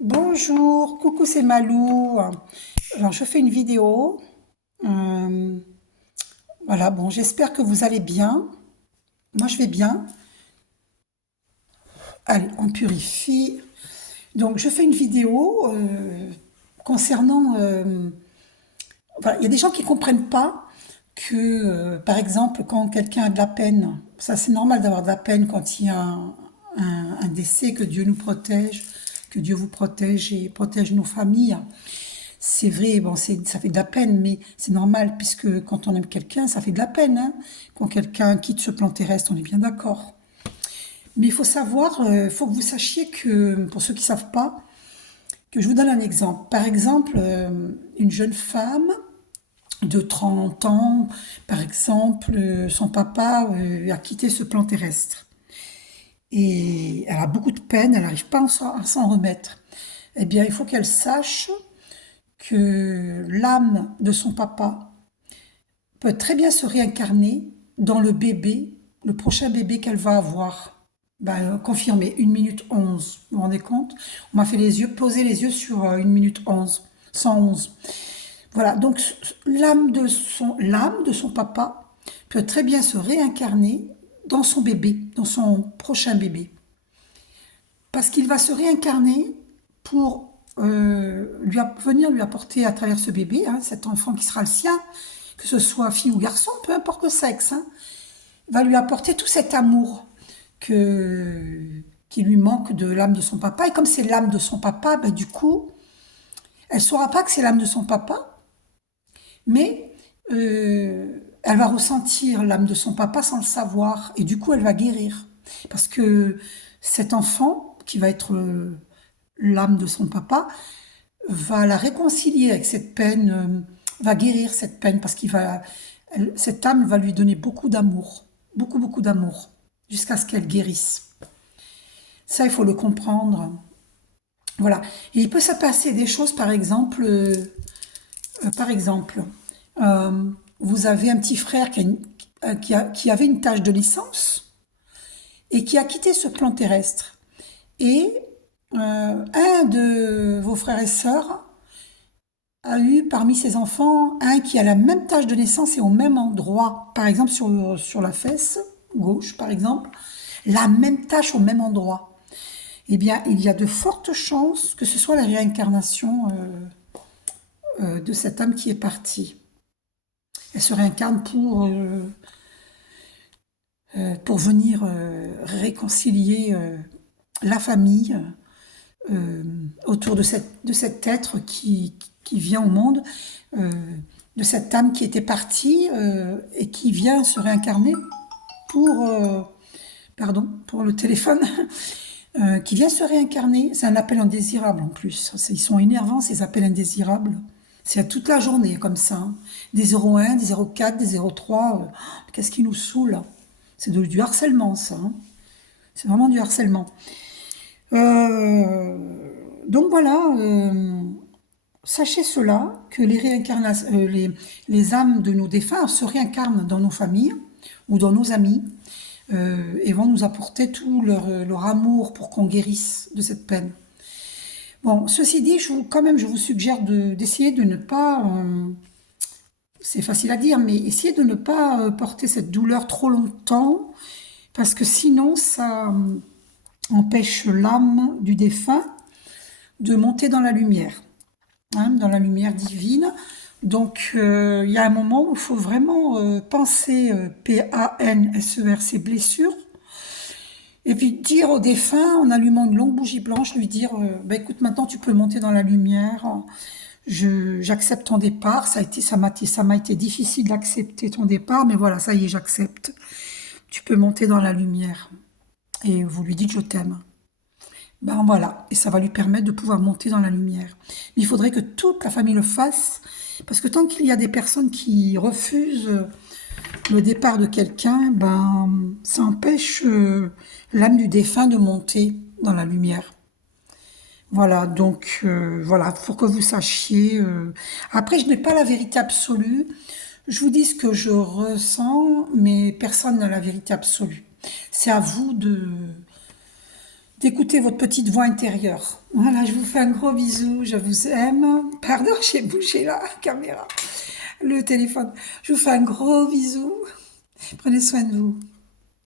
Bonjour, coucou, c'est Malou. Alors, je fais une vidéo. Euh, voilà, bon, j'espère que vous allez bien. Moi, je vais bien. Allez, on purifie. Donc, je fais une vidéo concernant... voilà, il y a des gens qui ne comprennent pas que, par exemple, quand quelqu'un a de la peine, ça c'est normal d'avoir de la peine quand il y a un décès, que Dieu nous protège, que Dieu vous protège et protège nos familles. C'est vrai, bon, ça fait de la peine, mais c'est normal, puisque quand on aime quelqu'un, ça fait de la peine, hein. Quand quelqu'un quitte ce plan terrestre, on est bien d'accord. Mais il faut savoir, il faut que vous sachiez que, pour ceux qui ne savent pas, que je vous donne un exemple. Par exemple, une jeune femme de 30 ans, par exemple, son papa a quitté ce plan terrestre. Et elle a beaucoup de peine, elle n'arrive pas à s'en remettre. Eh bien, il faut qu'elle sache que l'âme de son papa peut très bien se réincarner dans le bébé, le prochain bébé qu'elle va avoir. Ben, confirmé, 1 minute 11. Vous vous rendez compte? On m'a fait poser les yeux sur 1 minute 11, 111. Voilà, donc l'âme de son papa peut très bien se réincarner dans son bébé, dans son prochain bébé. Parce qu'il va se réincarner pour venir lui apporter à travers ce bébé, hein, cet enfant qui sera le sien, que ce soit fille ou garçon, peu importe le sexe, hein, va lui apporter tout cet amour qui lui manque de l'âme de son papa. Et comme c'est l'âme de son papa, ben, du coup, elle ne saura pas que c'est l'âme de son papa, mais elle va ressentir l'âme de son papa sans le savoir. Et du coup, elle va guérir. Parce que cet enfant, qui va être l'âme de son papa, va la réconcilier avec cette peine, va guérir cette peine, parce cette âme va lui donner beaucoup d'amour, beaucoup, beaucoup d'amour, jusqu'à ce qu'elle guérisse. Ça, il faut le comprendre. Voilà. Et il peut se passer des choses, par exemple, euh, vous avez un petit frère qui avait une tâche de licence et qui a quitté ce plan terrestre. Et un de vos frères et sœurs a eu parmi ses enfants un qui a la même tâche de naissance et au même endroit, par exemple sur la fesse gauche, par exemple, la même tâche au même endroit. Eh bien, il y a de fortes chances que ce soit la réincarnation de cette âme qui est partie. Elle se réincarne pour venir réconcilier la famille autour de cet être qui vient au monde, euh, de cette âme qui était partie et qui vient se réincarner pour, pardon, pour le téléphone, qui vient se réincarner. C'est un appel indésirable en plus. Ils sont énervants, ces appels indésirables. C'est toute la journée comme ça, hein. Des 01, des 04, des 03. Qu'est-ce qui nous saoule? C'est du harcèlement, ça, hein. C'est vraiment du harcèlement. Euh, donc voilà, sachez cela, que les âmes de nos défunts se réincarnent dans nos familles ou dans nos amis et vont nous apporter tout leur amour pour qu'on guérisse de cette peine. Bon, ceci dit, quand même, je vous suggère d'essayer de ne pas, c'est facile à dire, mais essayez de ne pas porter cette douleur trop longtemps, parce que sinon, ça empêche l'âme du défunt de monter dans la lumière, hein, dans la lumière divine. Donc, il y a un moment où il faut vraiment penser PANSER, ces blessures, et puis dire au défunt, en allumant une longue bougie blanche, lui dire bah, écoute, maintenant tu peux monter dans la lumière, j'accepte ton départ, ça m'a été difficile d'accepter ton départ, mais voilà, ça y est, j'accepte. Tu peux monter dans la lumière. Et vous lui dites je t'aime. Ben voilà, et ça va lui permettre de pouvoir monter dans la lumière. Mais il faudrait que toute la famille le fasse, parce que tant qu'il y a des personnes qui refusent le départ de quelqu'un, ben ça empêche l'âme du défunt de monter dans la lumière. Voilà, donc voilà, pour que vous sachiez. Après, je n'ai pas la vérité absolue. Je vous dis ce que je ressens, mais personne n'a la vérité absolue. C'est à vous d'écouter votre petite voix intérieure. Voilà, je vous fais un gros bisou, je vous aime. Pardon, j'ai bougé la caméra, le téléphone. Je vous fais un gros bisou. Prenez soin de vous.